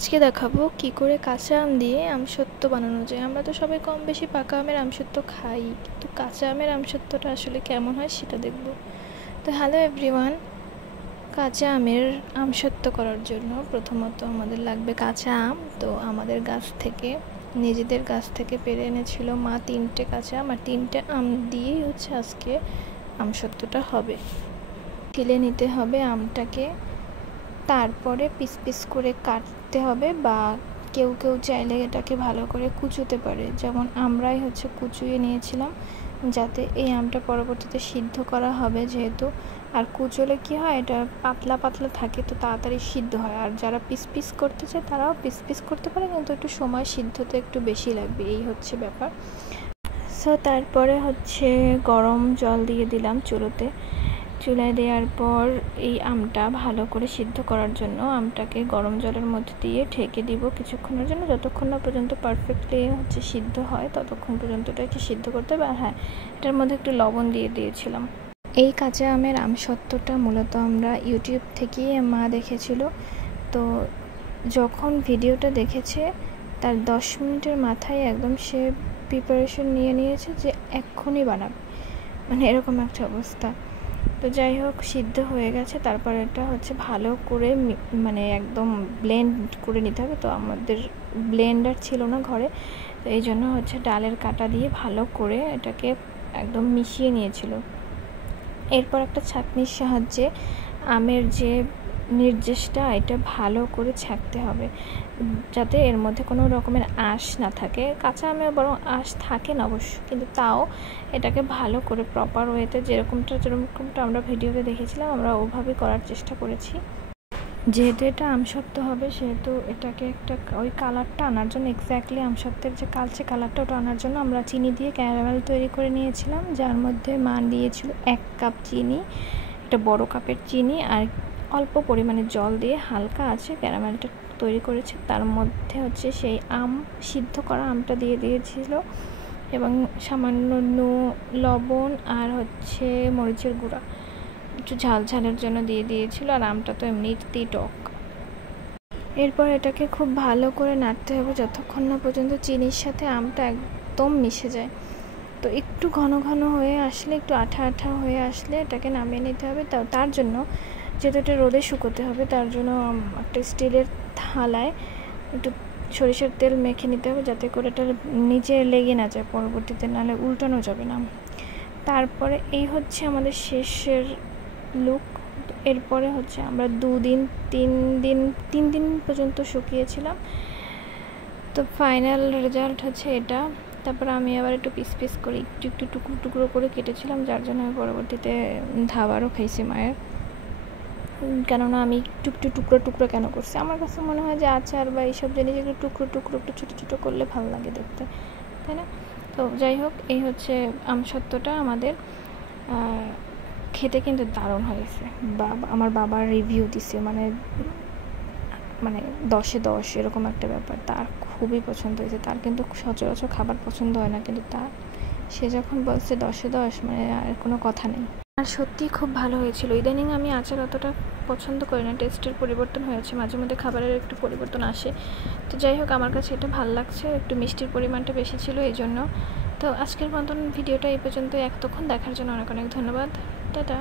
আজকে দেখাবো কি করে কাঁচা আম দিয়ে আমসত্ত্ব বানানো যায়। আমরা তো সবাই কম বেশি পাকা আমের আমসত্ত্ব খাই, কিন্তু কাঁচা আমের আমসত্ত্বটা আসলে কেমন হয় সেটা দেখব। তো হ্যালো এভরিওয়ান, কাঁচা আমের আমসত্ত্ব করার জন্য প্রথমত আমাদের লাগবে কাঁচা আম। তো আমাদের নিজেদের গাছ থেকে পেড়ে এনেছিল মা 3টে কাঁচা আম, আর 3টে আম দিয়েই আজকে আমসত্ত্বটা হবে। ছিলে নিতে হবে আমটাকে, তারপরে পিস পিস করে কাটতে হবে, বা কেউ কেউ চাইলে এটাকে ভালো করে কুচোতে পারে, যেমন আমরাই কুচুয়ে নিয়েছিলাম, যাতে এই আমটা পরবর্তীতে সিদ্ধ করা হবে যেহেতু। আর কুচোলে কি হয়, এটা পাতলা পাতলা থাকে, তো তাড়াতাড়ি সিদ্ধ হয়। আর যারা পিস পিস করতে চায় তারাও পিস পিস করতে পারে, কিন্তু একটু সময় সিদ্ধতে একটু বেশি লাগবে, এই ব্যাপার। সো তারপরে গরম জল দিয়ে দিলাম চুলায় দেওয়ার পর এই আমটা ভালো করে সিদ্ধ করার জন্য আমটাকে গরম জলের মধ্যে দিয়ে ঢেকে দিব কিছুক্ষণের জন্য, যতক্ষণ না পর্যন্ত পারফেক্টলি সিদ্ধ হয় ততক্ষণ পর্যন্ত এটাকে সিদ্ধ করতে হবে। আর হ্যাঁ, এটার মধ্যে একটু লবণ দিয়ে দিয়েছিলাম। এই কাঁচা আমের আমসত্ত্বটা মূলত আমরা ইউটিউব থেকেই মা দেখেছিল। তো যখন ভিডিওটা দেখেছে তার 10 মিনিটের মাথায় একদম সে প্রিপারেশন নিয়েছে যে এক্ষুনি বানাবে, মানে এরকম একটা অবস্থা। তো যাই হোক, সিদ্ধ হয়ে গেছে। তারপর এটা ভালো করে মানে একদম ব্লেন্ড করে নিতে হবে। তো আমাদের ব্লেন্ডার ছিল না ঘরে, তো এই জন্য ডালের কাঁটা দিয়ে ভালো করে এটাকে একদম মিশিয়ে নিয়েছিল। এরপর একটা ছাঁকনির সাহায্যে আমের যে নির্যাসটা এটা ভালো করে ছাঁকতে হবে, যাতে এর মধ্যে কোনো রকমের আঁশ না থাকে। কাঁচা আমে বরং আঁশ থাকে না অবশ্য, কিন্তু তাও এটাকে ভালো করে প্রপার ওয়েতে যেরকমটা আমরা ভিডিওতে দেখেছিলাম আমরা ওভাবে করার চেষ্টা করেছি। যেহেতু এটা আমসত্ত্ব হবে, সেহেতু এটাকে ওই কালারটা আনার জন্য, এক্স্যাক্টলি আমসত্ত্বের যে কালচে কালারটা ওটা আনার জন্য আমরা চিনি দিয়ে ক্যারামেল তৈরি করে নিয়েছিলাম, যার মধ্যে মা দিয়েছিল 1 কাপ চিনি, একটা বড় কাপের চিনি, আর অল্প পরিমাণে জল দিয়ে হালকা আছে ক্যারামেলটা তৈরি করেছে। তার মধ্যে সেই সিদ্ধ করা আমটা দিয়ে দিয়েছিল, এবং সামান্য লবণ আর মরিচের গুঁড়া একটু ঝালের জন্য দিয়ে দিয়েছিল। আর আমটা তো এমনিতেই টক। এরপর এটাকে খুব ভালো করে নাড়তে হবে যতক্ষণ না পর্যন্ত চিনির সাথে আমটা একদম মিশে যায়। তো একটু ঘন ঘন হয়ে আসলে, একটু আঠা আঠা হয়ে আসলে এটাকে নামিয়ে নিতে হবে। তার জন্য, যেহেতু এটা রোদে শুকোতে হবে, তার জন্য একটা স্টিলের থালায় একটু সরিষার তেল মেখে নিতে হবে, যাতে করে এটা নিচে লেগে না যায় পরবর্তীতে, নাহলে উল্টানো যাবে না। তারপরে এই আমাদের শেষের লুক। এরপরে আমরা 3 দিন পর্যন্ত শুকিয়েছিলাম। তো ফাইনাল রেজাল্ট এটা। তারপর আমি আবার একটু পিস পিস করে একটু টুকরো টুকরো করে কেটেছিলাম, যার জন্য আমি পরবর্তীতে ধাবারও খাইছি মায়ের। কেননা আমি একটু টুকরো টুকরো কেন করছি, আমার কাছে মনে হয় যে আচার বা এইসব জিনিস একটু টুকরো টুকরো একটু ছোটো ছোটো করলে ভালো লাগে দেখতে, তাই না? তো যাই হোক, এই আমসত্ত্বটা আমাদের। খেতে কিন্তু দারুণ হয়েছে। আমার বাবার রিভিউ দিছে, মানে 10-এ 10 এরকম একটা ব্যাপার। তার খুবই পছন্দ হয়েছে। তার কিন্তু সচরাচর খাবার পছন্দ হয় না, কিন্তু সে যখন বলছে 10-এ 10, মানে আর কোনো কথা নেই। আর সত্যিই খুব ভালো হয়েছিল। ইদানিং আমি আচার অতটা পছন্দ করি না, টেস্টের পরিবর্তন হয়েছে, মাঝে মধ্যে খাবারের একটু পরিবর্তন আসে। তো যাই হোক, আমার কাছে এটা ভালো লাগছে, একটু মিষ্টির পরিমাণটা বেশি ছিল এই জন্য। তো আজকের মতন ভিডিওটা এই পর্যন্ত। এতক্ষণ দেখার জন্য অনেক অনেক ধন্যবাদ। টাটা।